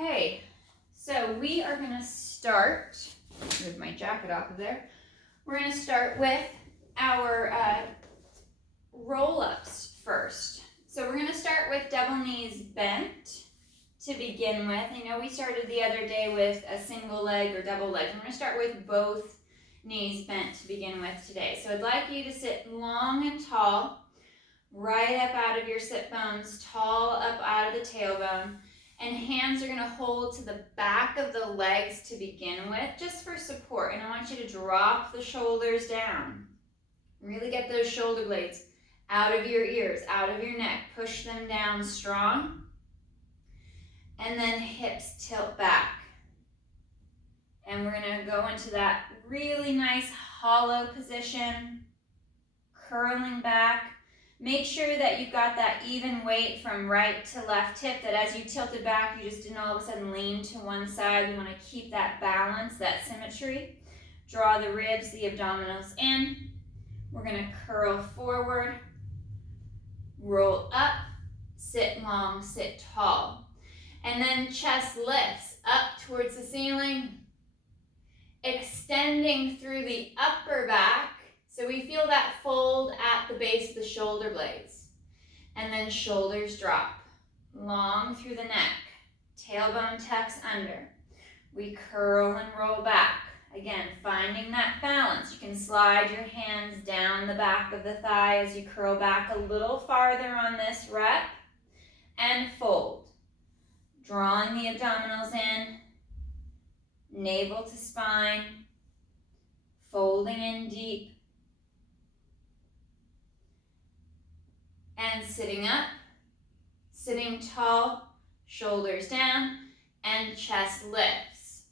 Okay, so we are going to start, move my jacket off of there. We're going to start with our roll-ups first. So we're going to start with double knees bent to begin with. I know we started the other day with a single leg or double leg. We're going to start with both knees bent to begin with today. So I'd like you to sit long and tall, right up out of your sit bones, tall up out of the tailbone. And hands are going to hold to the back of the legs to begin with, just for support. And I want you to drop the shoulders down. Really get those shoulder blades out of your ears, out of your neck. Push them down strong. And then hips tilt back. And we're going to go into that really nice hollow position, curling back. Make sure that you've got that even weight from right to left hip, that as you tilted back, you just didn't all of a sudden lean to one side. We want to keep that balance, that symmetry. Draw the ribs, the abdominals in. We're going to curl forward, roll up, sit long, sit tall. And then chest lifts up towards the ceiling, extending through the upper back. So we feel that fold at the base of the shoulder blades. And then shoulders drop, long through the neck. Tailbone tucks under. We curl and roll back. Again, finding that balance. You can slide your hands down the back of the thigh as you curl back a little farther on this rep. And fold. Drawing the abdominals in. Navel to spine. Folding in deep. And sitting up, sitting tall, shoulders down, and chest lifts.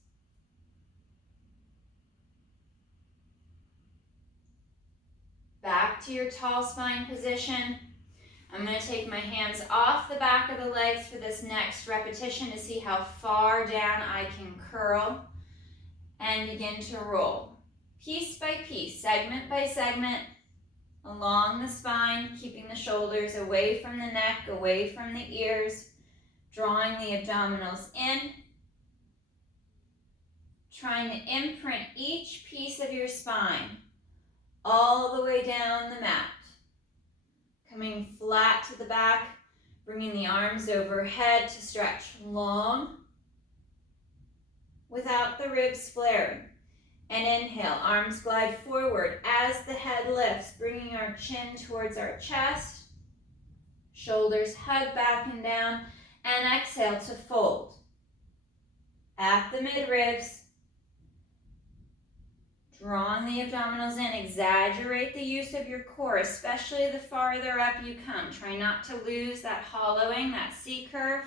Back to your tall spine position. I'm going to take my hands off the back of the legs for this next repetition to see how far down I can curl and begin to roll. Piece by piece, segment by segment, along the spine, keeping the shoulders away from the neck, away from the ears, drawing the abdominals in, trying to imprint each piece of your spine all the way down the mat. Coming flat to the back, bringing the arms overhead to stretch long without the ribs flaring. And inhale, arms glide forward as the head lifts, bringing our chin towards our chest. Shoulders hug back and down. And exhale to fold. At the midribs, drawing the abdominals in. Exaggerate the use of your core, especially the farther up you come. Try not to lose that hollowing, that C curve.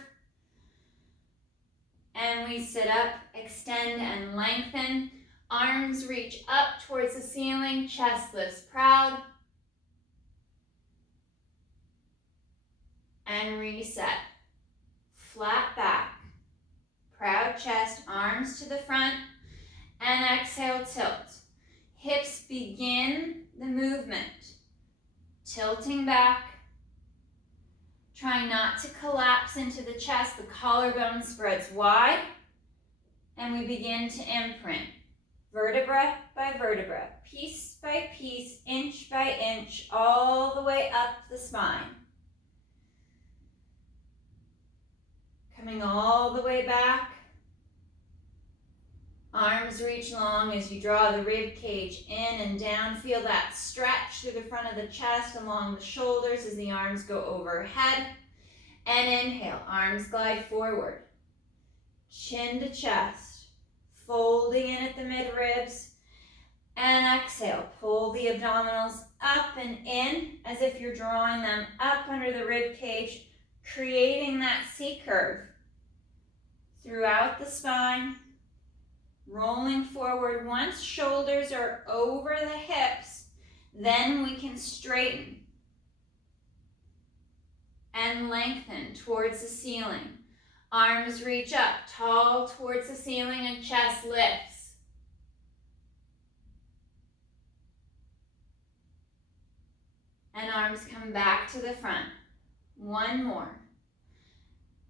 And we sit up, extend and lengthen. Arms reach up towards the ceiling, chest lifts proud. And reset. Flat back. Proud chest, arms to the front. And exhale, tilt. Hips begin the movement. Tilting back. Trying not to collapse into the chest. The collarbone spreads wide. And we begin to imprint. Vertebra by vertebra, piece by piece, inch by inch, all the way up the spine. Coming all the way back. Arms reach long as you draw the rib cage in and down. Feel that stretch through the front of the chest, along the shoulders as the arms go overhead. And inhale, arms glide forward. Chin to chest. Folding in at the midribs, and exhale. Pull the abdominals up and in as if you're drawing them up under the rib cage, creating that C curve throughout the spine, rolling forward. Once shoulders are over the hips, then we can straighten and lengthen towards the ceiling. Arms reach up, tall towards the ceiling, and chest lifts. And arms come back to the front. One more.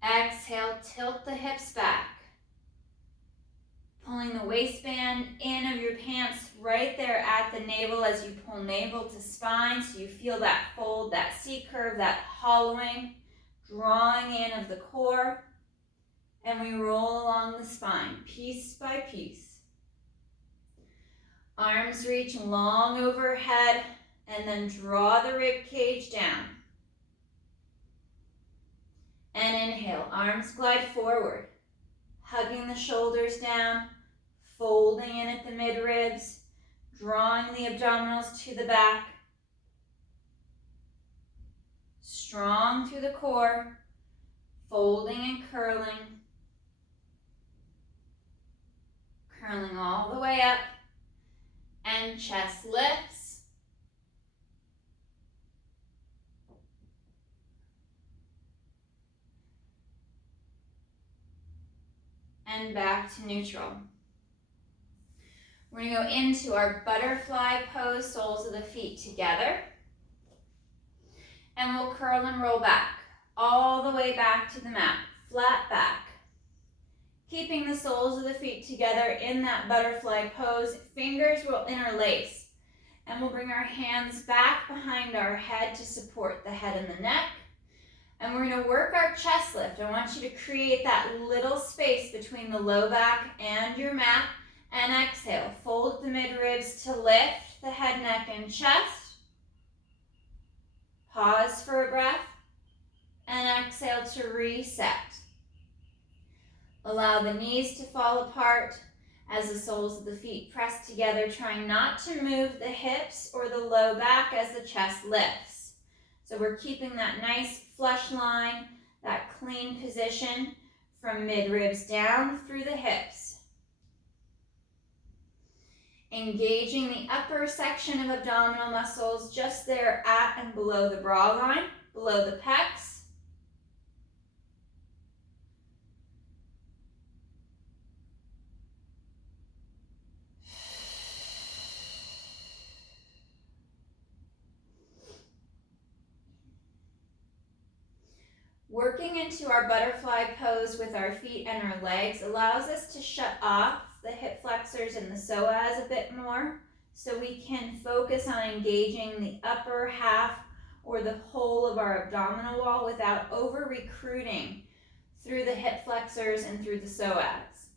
Exhale, tilt the hips back. Pulling the waistband in of your pants right there at the navel as you pull navel to spine, so you feel that fold, that C curve, that hollowing, drawing in of the core. And we roll along the spine, piece by piece. Arms reach long overhead, and then draw the rib cage down. And inhale, arms glide forward, hugging the shoulders down, folding in at the mid-ribs, drawing the abdominals to the back. Strong through the core, folding and curling. Curling all the way up, and chest lifts. And back to neutral. We're going to go into our butterfly pose, soles of the feet together. And we'll curl and roll back, all the way back to the mat, flat back. Keeping the soles of the feet together in that butterfly pose, fingers will interlace. And we'll bring our hands back behind our head to support the head and the neck. And we're going to work our chest lift. I want you to create that little space between the low back and your mat. And exhale, fold the mid-ribs to lift the head, neck, and chest. Pause for a breath. And exhale to reset. Allow the knees to fall apart as the soles of the feet press together, trying not to move the hips or the low back as the chest lifts. So we're keeping that nice flush line, that clean position from mid-ribs down through the hips. Engaging the upper section of abdominal muscles just there at and below the bra line, below the pecs. Working into our butterfly pose with our feet and our legs allows us to shut off the hip flexors and the psoas a bit more, so we can focus on engaging the upper half or the whole of our abdominal wall without over-recruiting through the hip flexors and through the psoas.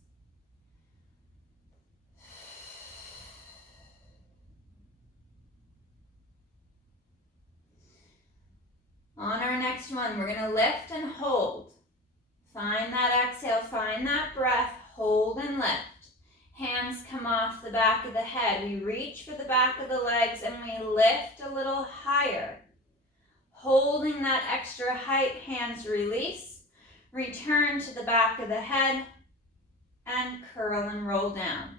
On our next one, we're going to lift and hold. Find that exhale, find that breath, hold and lift. Hands come off the back of the head. We reach for the back of the legs and we lift a little higher. Holding that extra height, hands release. Return to the back of the head and curl and roll down.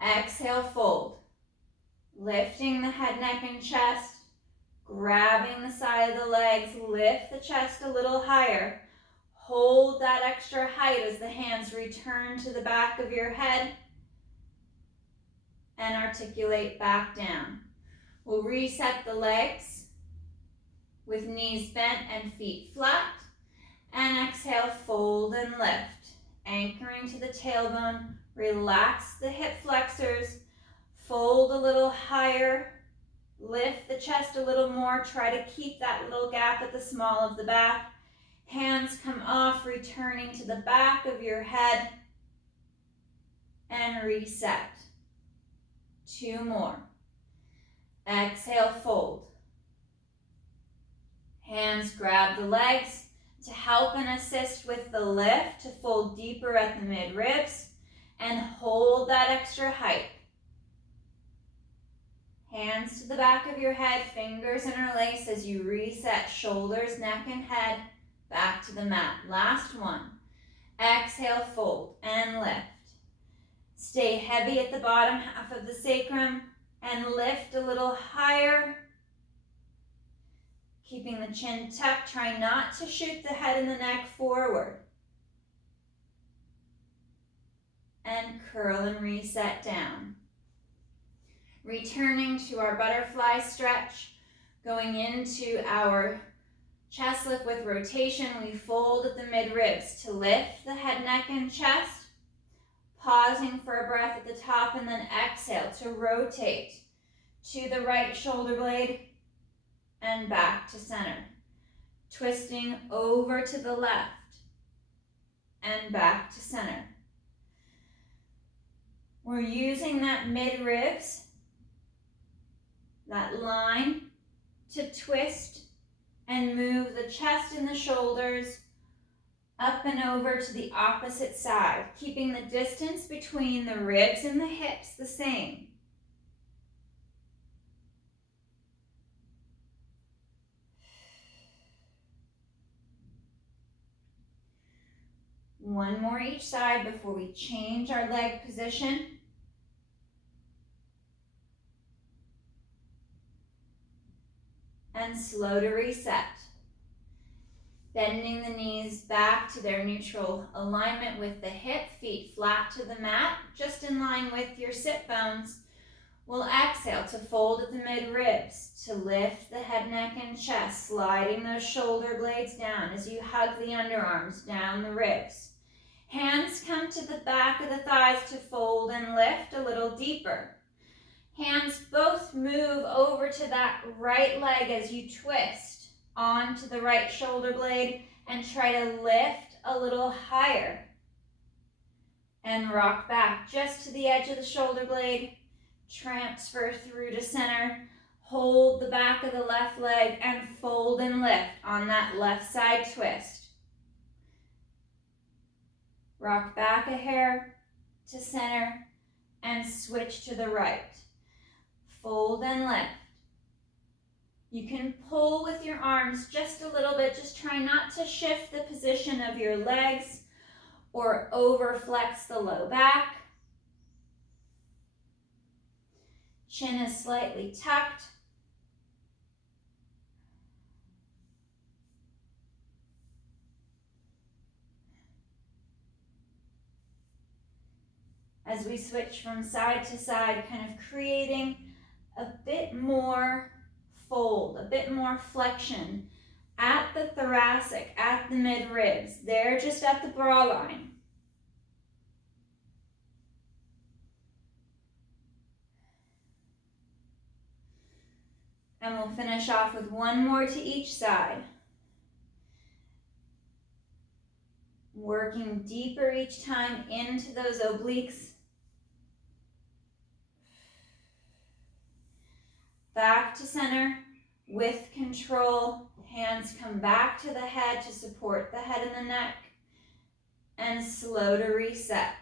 Exhale, fold. Lifting the head, neck, and chest. Grabbing the side of the legs, lift the chest a little higher. Hold that extra height as the hands return to the back of your head and articulate back down. We'll reset the legs with knees bent and feet flat. And exhale, fold and lift. Anchoring to the tailbone, relax the hip flexors, fold a little higher. Lift the chest a little more. Try to keep that little gap at the small of the back. Hands come off, returning to the back of your head. And reset. 2 more. Exhale, fold. Hands grab the legs to help and assist with the lift, to fold deeper at the mid-ribs. And hold that extra height. Hands to the back of your head, fingers interlace as you reset shoulders, neck, and head back to the mat. Last one. Exhale, fold and lift. Stay heavy at the bottom half of the sacrum and lift a little higher. Keeping the chin tucked, try not to shoot the head and the neck forward. And curl and reset down. Returning to our butterfly stretch, going into our Chest lift with rotation, we fold at the mid-ribs to lift the head, neck, and chest. Pausing for a breath at the top, and then exhale to rotate to the right shoulder blade and back to center. Twisting over to the left and back to center. We're using that mid-ribs, that line, to twist and move the chest and the shoulders up and over to the opposite side, keeping the distance between the ribs and the hips the same. One more each side before we change our leg position. And slow to reset. Bending the knees back to their neutral alignment with the hip, feet flat to the mat, just in line with your sit bones. We'll exhale to fold at the mid-ribs, to lift the head, neck, and chest, sliding those shoulder blades down as you hug the underarms down the ribs. Hands come to the back of the thighs to fold and lift a little deeper. Hands both move over to that right leg as you twist onto the right shoulder blade and try to lift a little higher. And rock back just to the edge of the shoulder blade. Transfer through to center. Hold the back of the left leg and fold and lift on that left side twist. Rock back a hair to center and switch to the right. Fold and lift. You can pull with your arms just a little bit. Just try not to shift the position of your legs or overflex the low back. Chin is slightly tucked. As we switch from side to side, kind of creating a bit more fold, a bit more flexion at the thoracic, at the mid-ribs. They're just at the bra line. And we'll finish off with one more to each side. Working deeper each time into those obliques. Back to center with control. Hands come back to the head to support the head and the neck. And slow to reset.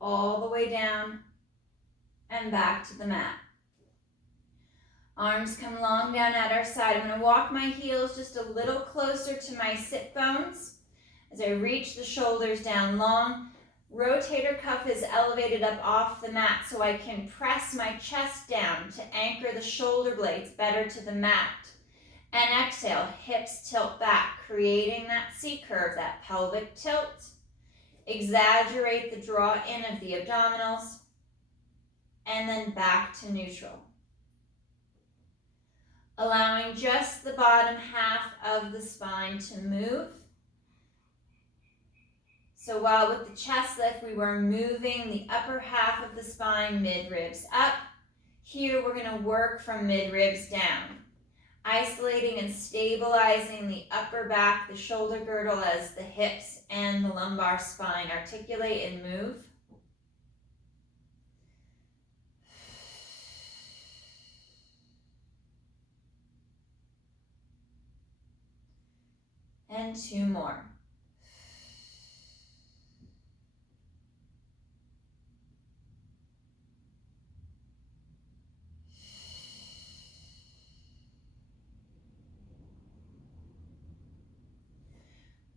All the way down and back to the mat. Arms come long down at our side. I'm going to walk my heels just a little closer to my sit bones as I reach the shoulders down long. Rotator cuff is elevated up off the mat so I can press my chest down to anchor the shoulder blades better to the mat. And exhale, hips tilt back, creating that C curve, that pelvic tilt. Exaggerate the draw in of the abdominals. And then back to neutral. Allowing just the bottom half of the spine to move. So while with the chest lift, we were moving the upper half of the spine, mid-ribs up. Here, we're going to work from mid-ribs down. Isolating and stabilizing the upper back, the shoulder girdle as the hips and the lumbar spine articulate and move. And two more.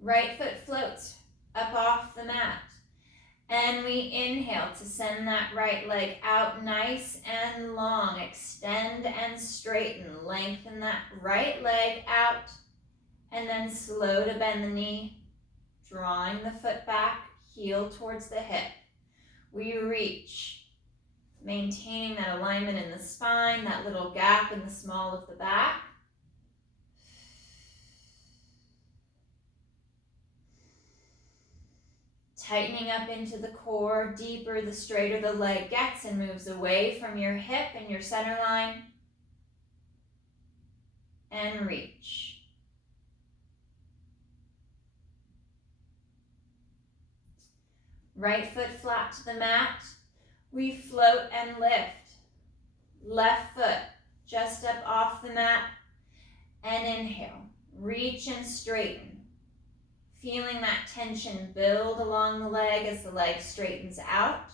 Right foot floats up off the mat. And we inhale to send that right leg out nice and long. Extend and straighten. Lengthen that right leg out. And then slow to bend the knee. Drawing the foot back. Heel towards the hip. We reach. Maintaining that alignment in the spine. That little gap in the small of the back. Tightening up into the core, deeper the straighter the leg gets and moves away from your hip and your center line. And reach. Right foot flat to the mat. We float and lift. Left foot just up off the mat. And inhale. Reach and straighten. Feeling that tension build along the leg as the leg straightens out.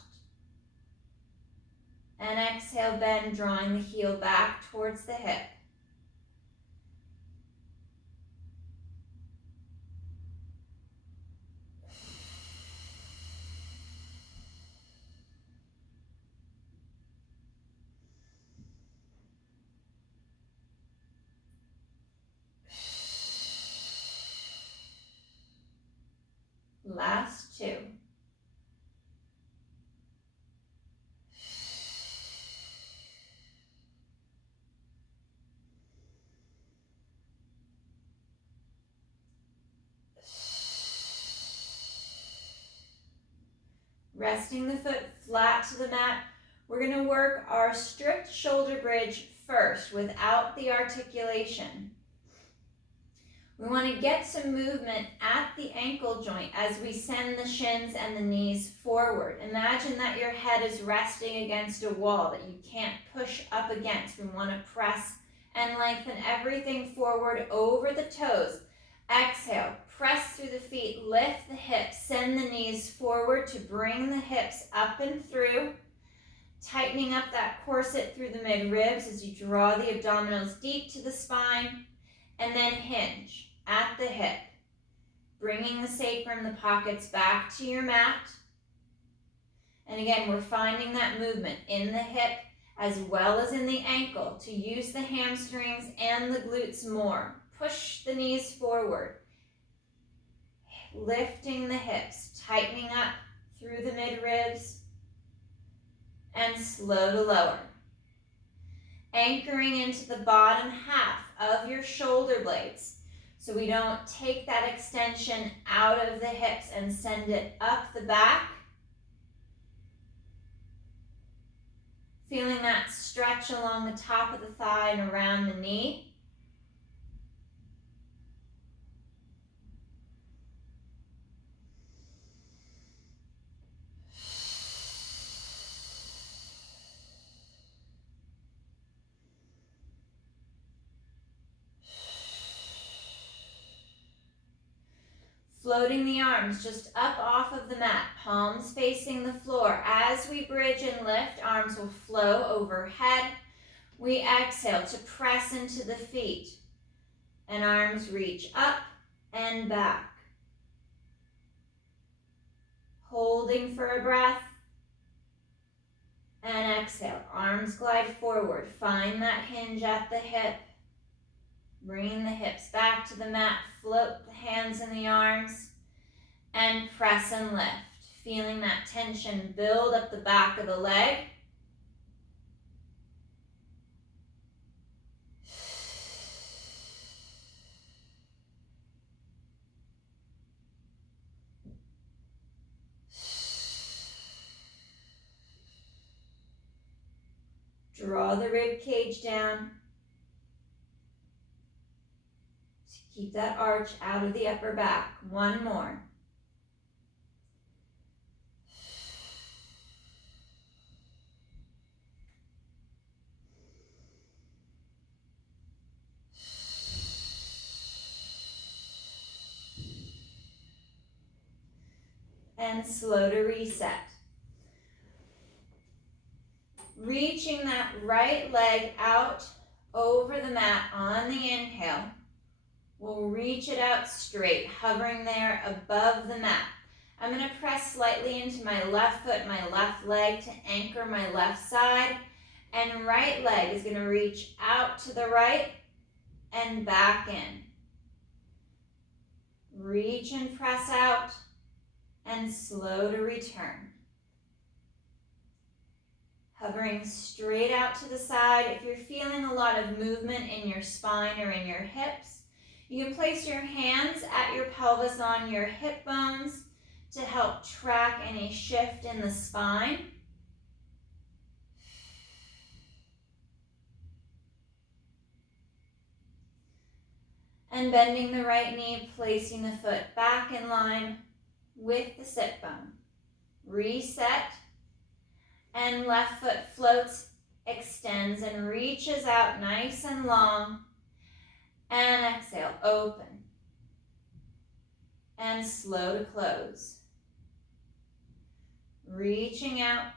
And exhale, bend, drawing the heel back towards the hip. Last two. Resting the foot flat to the mat. We're going to work our strict shoulder bridge first without the articulation. We want to get some movement at the ankle joint as we send the shins and the knees forward. Imagine that your head is resting against a wall that you can't push up against. We want to press and lengthen everything forward over the toes. Exhale, press through the feet, lift the hips, send the knees forward to bring the hips up and through. Tightening up that corset through the mid-ribs as you draw the abdominals deep to the spine. And then hinge at the hip, bringing the sacrum, the pockets back to your mat. And again, we're finding that movement in the hip as well as in the ankle to use the hamstrings and the glutes more. Push the knees forward, lifting the hips, tightening up through the mid-ribs, and slow to lower. Anchoring into the bottom half of your shoulder blades so we don't take that extension out of the hips and send it up the back. Feeling that stretch along the top of the thigh and around the knee. Floating the arms just up off of the mat, palms facing the floor. As we bridge and lift, arms will flow overhead. We exhale to press into the feet, and arms reach up and back. Holding for a breath, and exhale. Arms glide forward. Find that hinge at the hip. Bringing the hips back to the mat, float the hands and the arms, and press and lift. Feeling that tension build up the back of the leg. Draw the rib cage down. Keep that arch out of the upper back. One more. And slow to reset. Reaching that right leg out over the mat on the inhale. We'll reach it out straight, hovering there above the mat. I'm going to press slightly into my left foot, my left leg to anchor my left side. And right leg is going to reach out to the right and back in. Reach and press out and slow to return. Hovering straight out to the side. If you're feeling a lot of movement in your spine or in your hips, you can place your hands at your pelvis on your hip bones to help track any shift in the spine. And bending the right knee, placing the foot back in line with the sit bone. Reset, and left foot floats, extends, and reaches out nice and long. And exhale, open. And slow to close. Reaching out,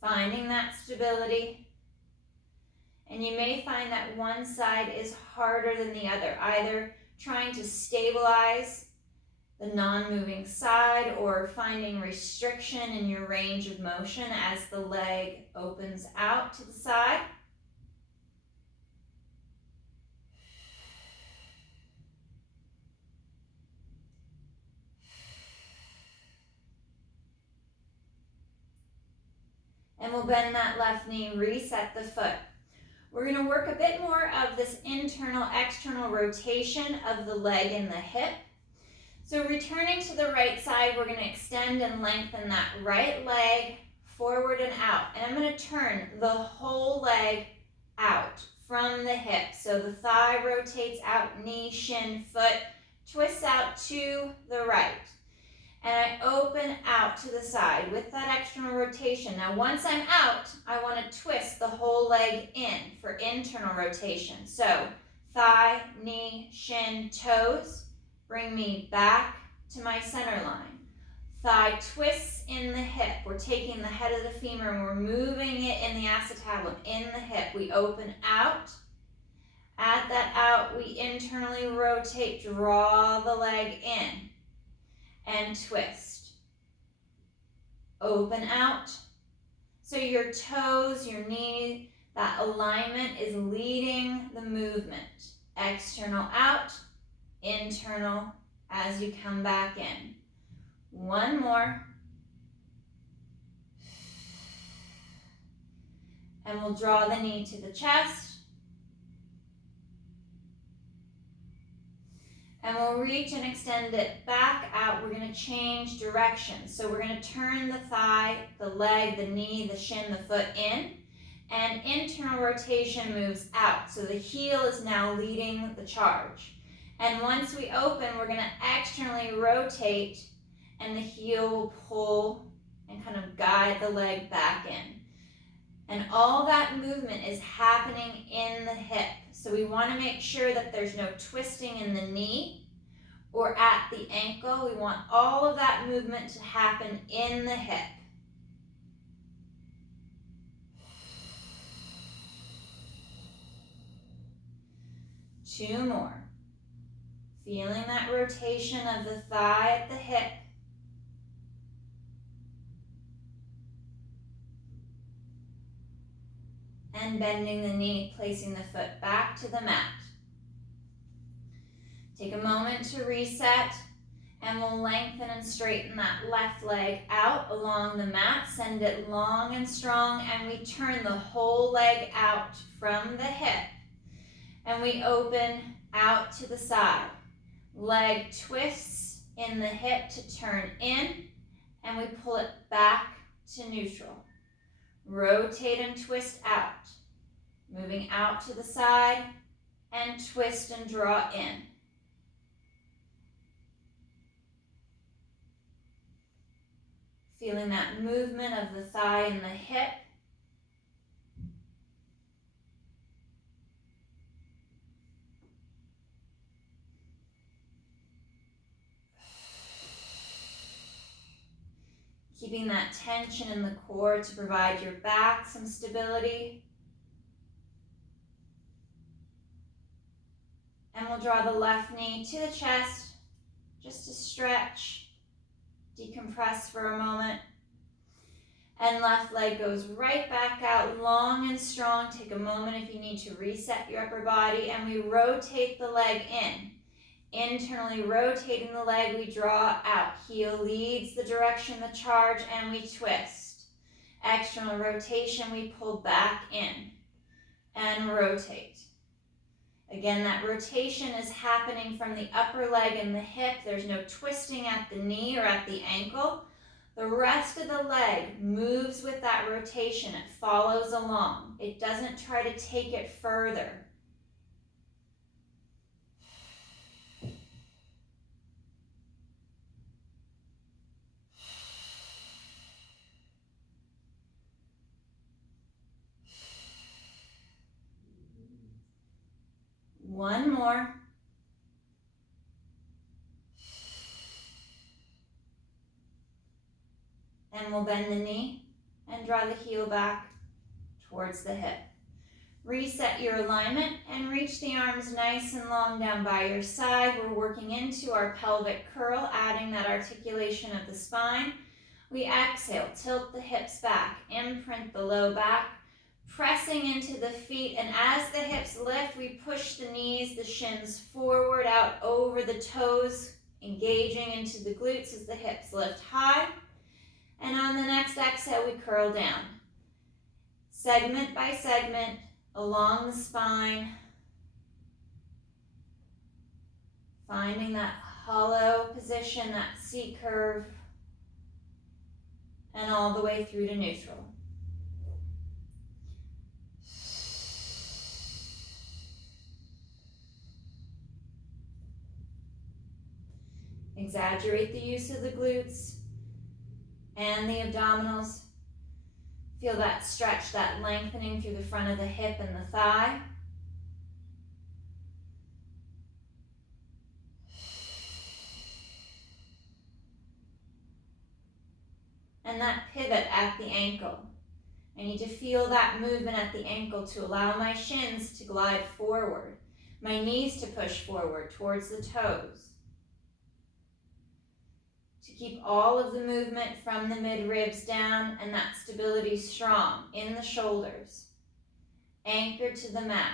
finding that stability. And you may find that one side is harder than the other, either trying to stabilize the non-moving side or finding restriction in your range of motion as the leg opens out to the side. And we'll bend that left knee, reset the foot. We're going to work a bit more of this internal-external rotation of the leg and the hip. So returning to the right side, we're going to extend and lengthen that right leg forward and out. And I'm going to turn the whole leg out from the hip. So the thigh rotates out, knee, shin, foot, twists out to the right. And I open out to the side with that external rotation. Now once I'm out, I want to twist the whole leg in for internal rotation. So thigh, knee, shin, toes, bring me back to my center line. Thigh twists in the hip. We're taking the head of the femur and we're moving it in the acetabulum, in the hip. We open out. At that out, we internally rotate, draw the leg in. And twist. Open out. So your toes, your knee, that alignment is leading the movement. External out, internal as you come back in. One more. And we'll draw the knee to the chest. And we'll reach and extend it back out. We're going to change direction. So we're going to turn the thigh, the leg, the knee, the shin, the foot in. And internal rotation moves out. So the heel is now leading the charge. And once we open, we're going to externally rotate. And the heel will pull and kind of guide the leg back in. And all that movement is happening in the hip. So we want to make sure that there's no twisting in the knee or at the ankle. We want all of that movement to happen in the hip. Two more. Feeling that rotation of the thigh at the hip. And bending the knee, placing the foot back to the mat. Take a moment to reset, and we'll lengthen and straighten that left leg out along the mat. Send it long and strong, and we turn the whole leg out from the hip. And we open out to the side. Leg twists in the hip to turn in, and we pull it back to neutral. Rotate and twist out. Moving out to the side and twist and draw in. Feeling that movement of the thigh and the hip. Keeping that tension in the core to provide your back some stability. And we'll draw the left knee to the chest, just to stretch, decompress for a moment. And left leg goes right back out, long and strong. Take a moment if you need to reset your upper body. And we rotate the leg in. Internally rotating the leg, we draw out. Heel leads the direction, the charge, and we twist. External rotation, we pull back in and rotate. Again, that rotation is happening from the upper leg and the hip. There's no twisting at the knee or at the ankle. The rest of the leg moves with that rotation. It follows along. It doesn't try to take it further. One more. And we'll bend the knee and draw the heel back towards the hip. Reset your alignment and reach the arms nice and long down by your side. We're working into our pelvic curl, adding that articulation of the spine. We exhale, tilt the hips back, imprint the low back, pressing into the feet, and as the hips lift, we push the knees, the shins forward, out over the toes, engaging into the glutes as the hips lift high. And on the next exhale, we curl down. Segment by segment, along the spine, finding that hollow position, that C curve, and all the way through to neutral. Exaggerate the use of the glutes and the abdominals. Feel that stretch, that lengthening through the front of the hip and the thigh. And that pivot at the ankle. I need to feel that movement at the ankle to allow my shins to glide forward, my knees to push forward towards the toes. To keep all of the movement from the mid-ribs down and that stability strong in the shoulders, anchored to the mat.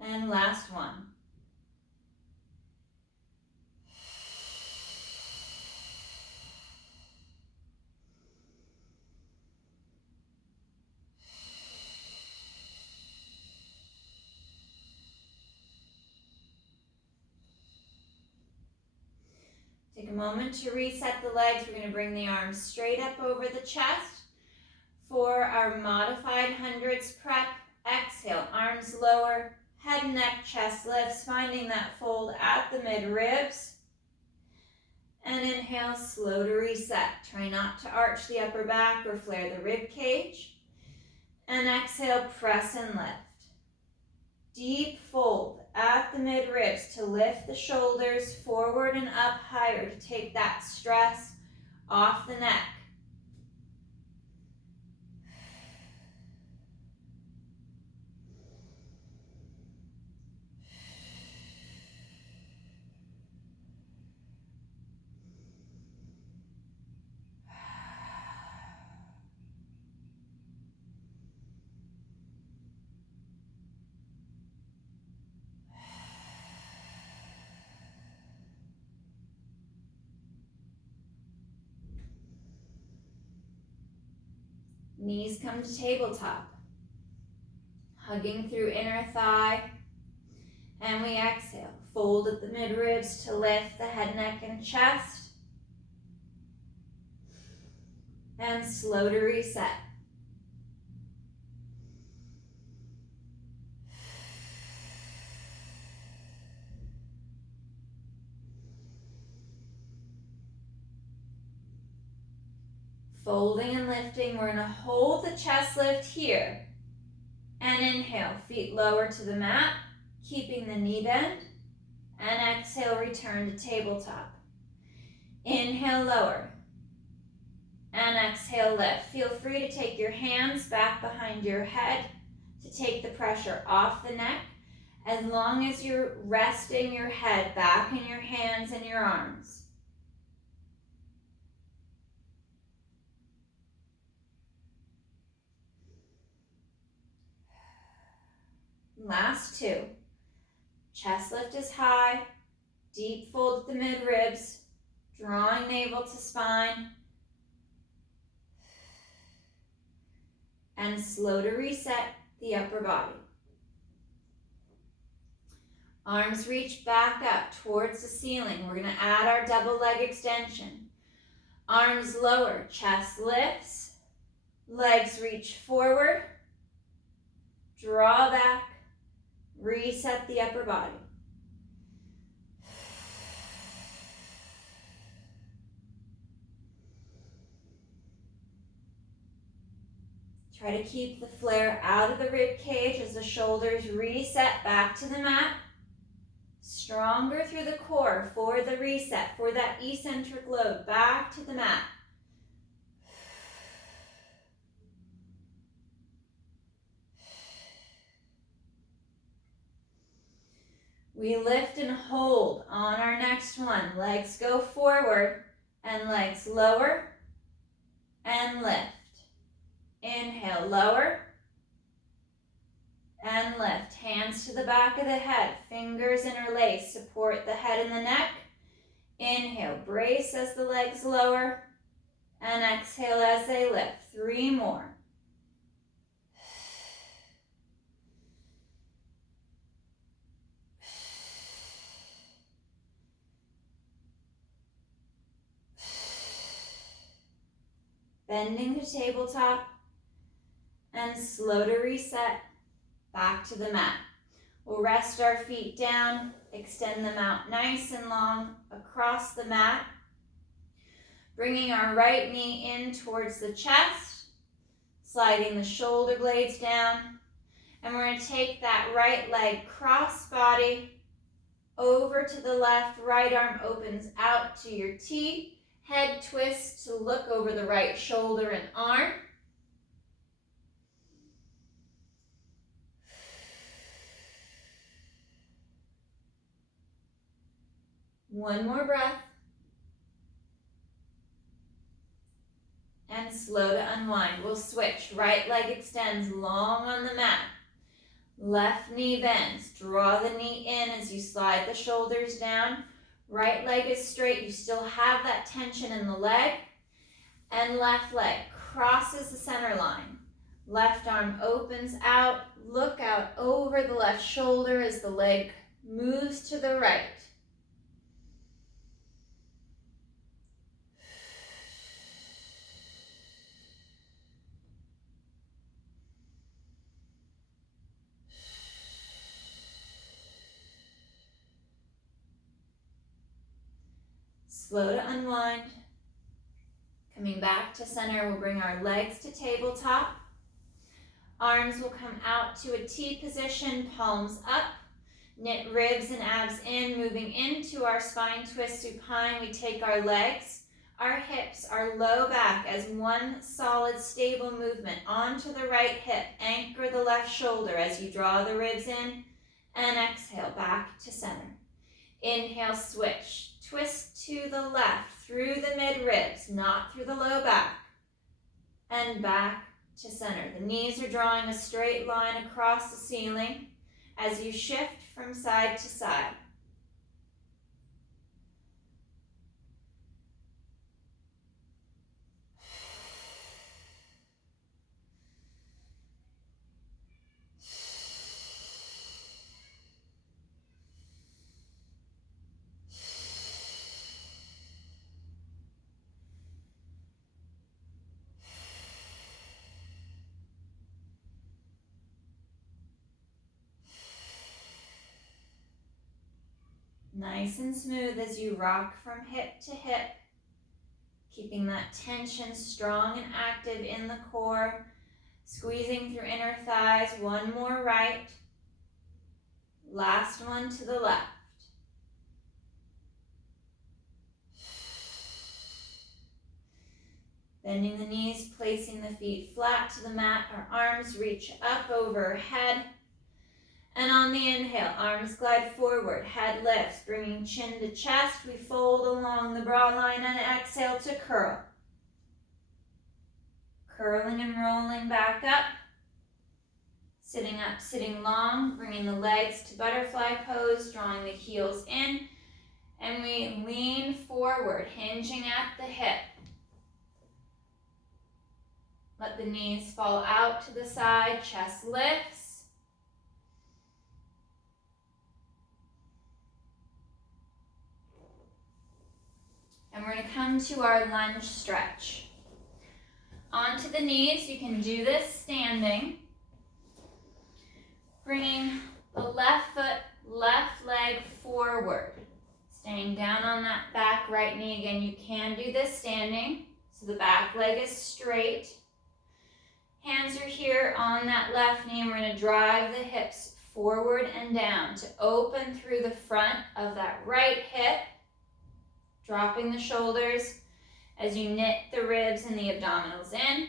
And last one. Take a moment to reset the legs. We're going to bring the arms straight up over the chest. For our modified hundreds prep, exhale, arms lower, head, neck, chest lifts, finding that fold at the mid-ribs. And inhale, slow to reset. Try not to arch the upper back or flare the rib cage. And exhale, press and lift. Deep fold at the mid-ribs to lift the shoulders forward and up higher to take that stress off the neck. Knees come to tabletop. Hugging through inner thigh. And we exhale. Fold at the mid-ribs to lift the head, neck, and chest. And slow to reset. Folding and lifting, we're going to hold the chest lift here. And inhale, feet lower to the mat, keeping the knee bend. And exhale, return to tabletop. Inhale, lower. And exhale, lift. Feel free to take your hands back behind your head to take the pressure off the neck, as long as you're resting your head back in your hands and your arms. Last two. Chest lift is high. Deep fold at the mid-ribs. Drawing navel to spine. And slow to reset the upper body. Arms reach back up towards the ceiling. We're going to add our double leg extension. Arms lower, chest lifts. Legs reach forward. Draw back. Reset the upper body. Try to keep the flare out of the rib cage as the shoulders reset back to the mat. Stronger through the core for the reset, for that eccentric load back to the mat. We lift and hold on our next one. Legs go forward and legs lower and lift. Inhale, lower and lift. Hands to the back of the head. Fingers interlace. Support the head and the neck. Inhale, brace as the legs lower. And exhale as they lift. 3 more. Bending to tabletop. And slow to reset back to the mat. We'll rest our feet down, extend them out nice and long across the mat. Bringing our right knee in towards the chest, sliding the shoulder blades down. And we're going to take that right leg cross body over to the left. Right arm opens out to your T. Head twist to look over the right shoulder and arm. One more breath. And slow to unwind. We'll switch. Right leg extends long on the mat. Left knee bends. Draw the knee in as you slide the shoulders down. Right leg is straight. You still have that tension in the leg. And left leg crosses the center line. Left arm opens out. Look out over the left shoulder as the leg moves to the right. Slow to unwind. Coming back to center, we'll bring our legs to tabletop. Arms will come out to a T position, palms up. Knit ribs and abs in, moving into our spine twist supine. We take our legs, our hips, our low back as one solid, stable movement onto the right hip. Anchor the left shoulder as you draw the ribs in. And exhale, back to center. Inhale, switch. Twist to the left through the mid-ribs, not through the low back. And back to center. The knees are drawing a straight line across the ceiling as you shift from side to side. Nice and smooth as you rock from hip to hip, keeping that tension strong and active in the core, squeezing through inner thighs. One more right, last one to the left. Bending the knees, placing the feet flat to the mat. Our arms reach up overhead. And on the inhale, arms glide forward, head lifts, bringing chin to chest. We fold along the brow line and exhale to curl. Curling and rolling back up. Sitting up, sitting long, bringing the legs to butterfly pose, drawing the heels in, and we lean forward, hinging at the hip. Let the knees fall out to the side, chest lifts. And we're going to come to our lunge stretch. Onto the knees, you can do this standing. Bringing the left foot, left leg forward. Staying down on that back right knee. Again, you can do this standing. So the back leg is straight. Hands are here on that left knee. And we're going to drive the hips forward and down to open through the front of that right hip. Dropping the shoulders as you knit the ribs and the abdominals in.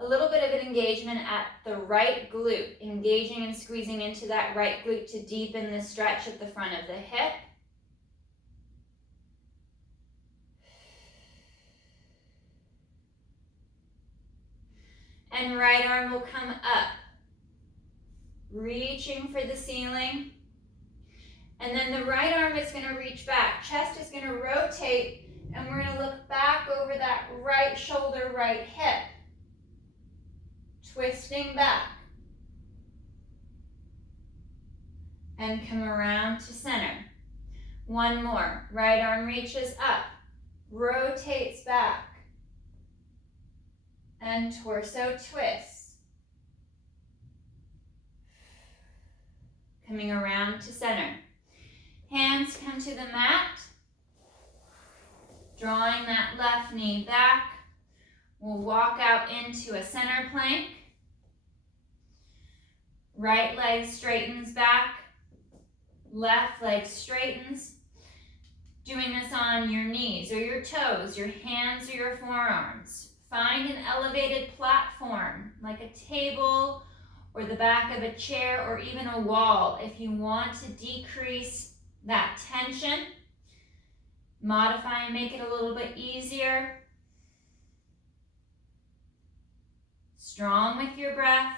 A little bit of an engagement at the right glute, engaging and squeezing into that right glute to deepen the stretch at the front of the hip. And right arm will come up, reaching for the ceiling. And then the right arm is going to reach back. Chest is going to rotate, and we're going to look back over that right shoulder, right hip. Twisting back. And come around to center. One more. Right arm reaches up, rotates back, and torso twists. Coming around to center. Hands come to the mat, drawing that left knee back. We'll walk out into a center plank. Right leg straightens back, left leg straightens. Doing this on your knees or your toes, your hands or your forearms. Find an elevated platform, like a table or the back of a chair or even a wall if you want to decrease that tension. Modify and make it a little bit easier. Strong with your breath,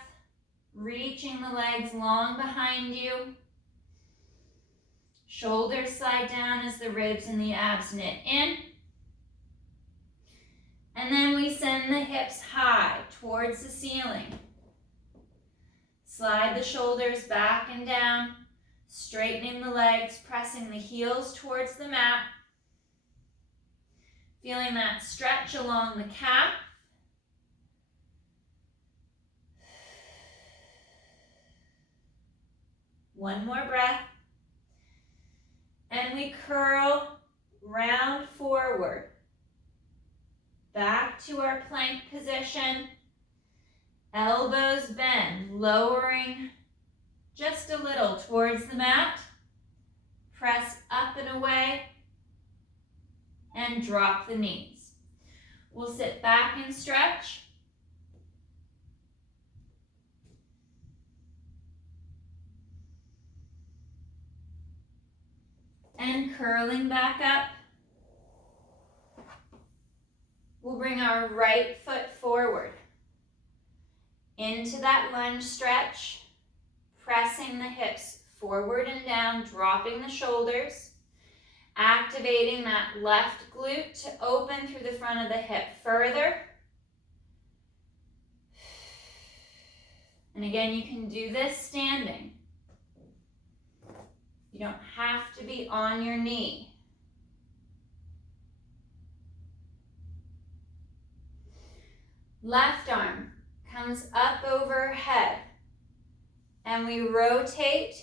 reaching the legs long behind you. Shoulders slide down as the ribs and the abs knit in. And then we send the hips high towards the ceiling. Slide the shoulders back and down, straightening the legs, pressing the heels towards the mat. Feeling that stretch along the calf. One more breath. And we curl round forward. Back to our plank position. Elbows bend, lowering just a little towards the mat. Press up and away. And drop the knees. We'll sit back and stretch. And curling back up. We'll bring our right foot forward into that lunge stretch, pressing the hips forward and down, dropping the shoulders, activating that left glute to open through the front of the hip further. And again, you can do this standing. You don't have to be on your knee. Left arm comes up overhead, and we rotate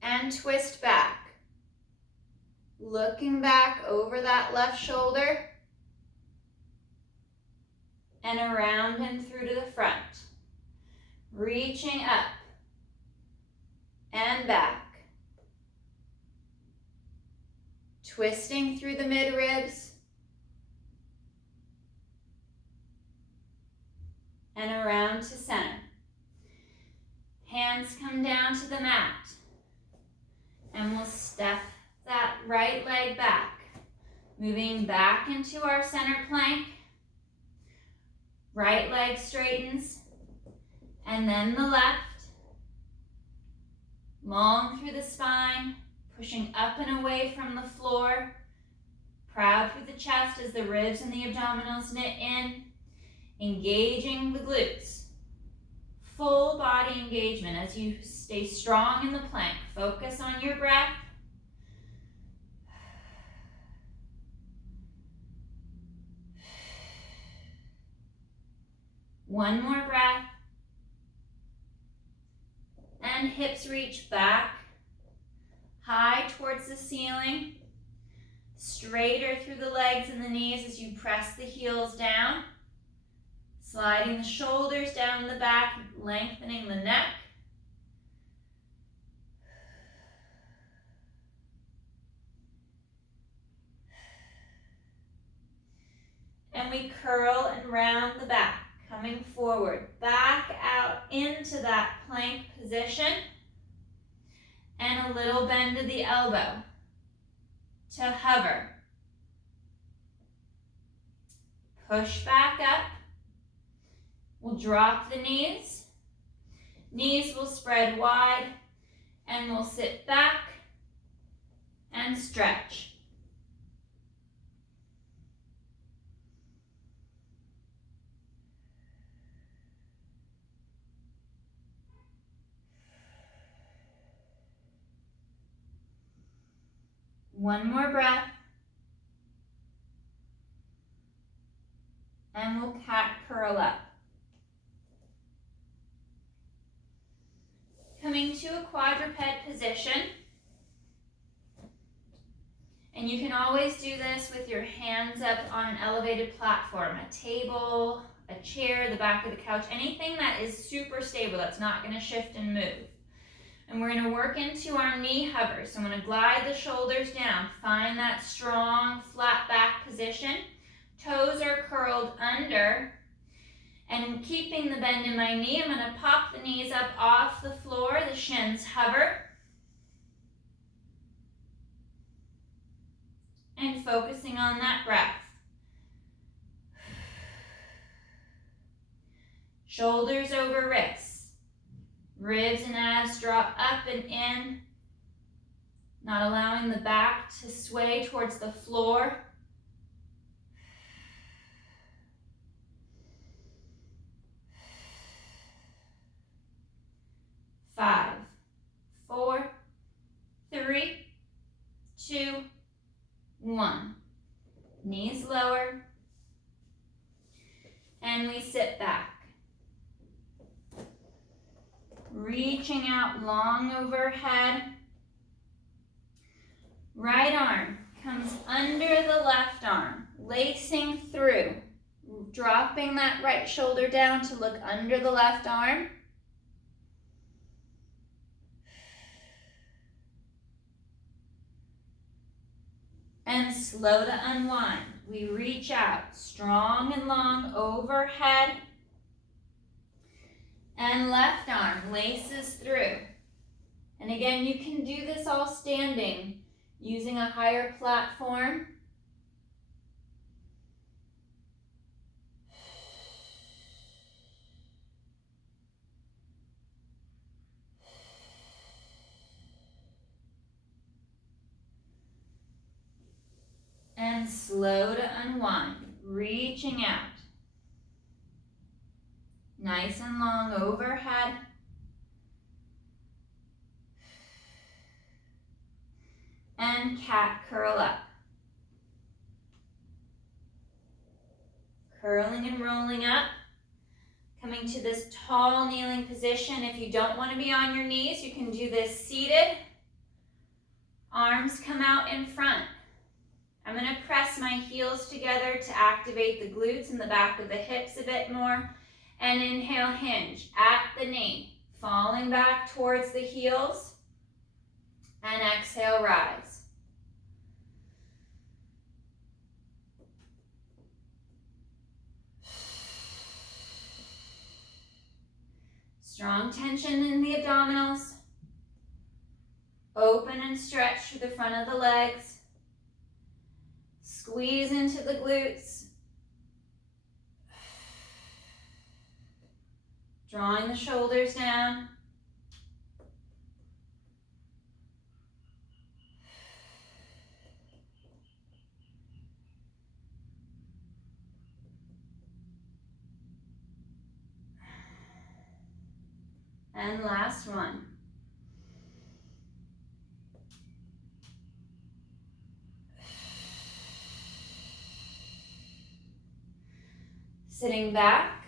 and twist back. Looking back over that left shoulder and around and through to the front. Reaching up and back. Twisting through the mid-ribs and around to center. Hands come down to the mat, and we'll step that right leg back, moving back into our center plank. Right leg straightens, And then the left. Long through the spine, pushing up and away from the floor. Proud through the chest as the ribs and the abdominals knit in. Engaging the glutes. Full body engagement as you stay strong in the plank. Focus on your breath. One more breath. And hips reach back, high towards the ceiling. Straighter through the legs and the knees as you press the heels down. Sliding the shoulders down the back, lengthening the neck. And we curl and round the back, coming forward, back out into that plank position. And a little bend of the elbow to hover. Push back up. We'll drop the knees. Knees will spread wide and we'll sit back and stretch. One more breath. And we'll cat curl up. Coming to a quadruped position. And you can always do this with your hands up on an elevated platform, a table, a chair, the back of the couch, anything that is super stable, that's not going to shift and move. And we're going to work into our knee hover. So I'm going to glide the shoulders down. Find that strong, flat back position. Toes are curled under. And keeping the bend in my knee, I'm going to pop the knees up off the floor. The shins hover. And focusing on that breath. Shoulders over wrists. Ribs and abs drop up and in, not allowing the back to sway towards the floor. 5, 4, 3, 2, 1. Knees lower, and we sit back. Reaching out long overhead. Right arm comes under the left arm, lacing through. Dropping that right shoulder down to look under the left arm. And slow to unwind. We reach out, strong and long overhead. And left arm laces through. And again, you can do this all standing, using a higher platform. And slow to unwind, reaching out. Nice and long overhead. And cat curl up. Curling and rolling up. Coming to this tall kneeling position. If you don't want to be on your knees, you can do this seated. Arms come out in front. I'm going to press my heels together to activate the glutes and the back of the hips a bit more. And inhale, hinge at the knee, falling back towards the heels. And exhale, rise. Strong tension in the abdominals. Open and stretch through the front of the legs. Squeeze into the glutes. Drawing the shoulders down. And last one. Sitting back.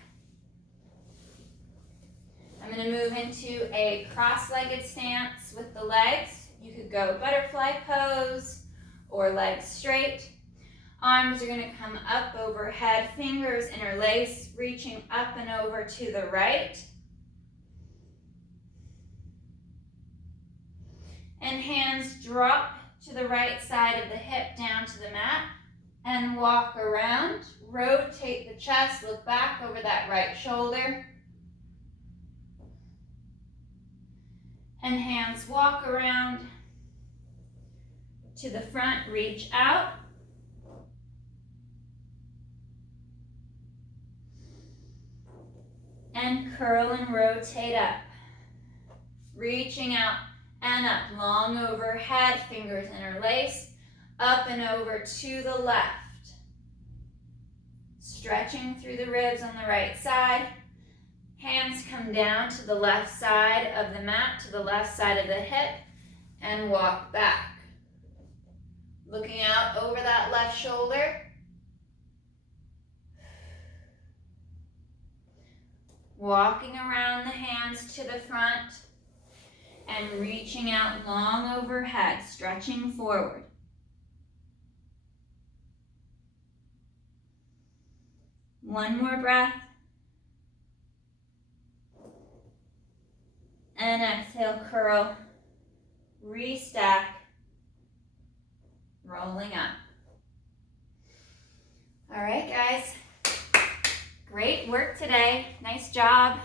I'm going to move into a cross-legged stance with the legs. You could go butterfly pose or legs straight. Arms are going to come up overhead, fingers interlace, reaching up and over to the right. And hands drop to the right side of the hip down to the mat and walk around. Rotate the chest, look back over that right shoulder. And hands walk around to the front, reach out. And curl and rotate up. Reaching out and up, long overhead, fingers interlace, up and over to the left. Stretching through the ribs on the right side. Hands come down to the left side of the mat, to the left side of the hip, and walk back. Looking out over that left shoulder. Walking around the hands to the front and reaching out long overhead, stretching forward. One more breath. And exhale, curl, restack, rolling up. All right, guys. Great work today. Nice job.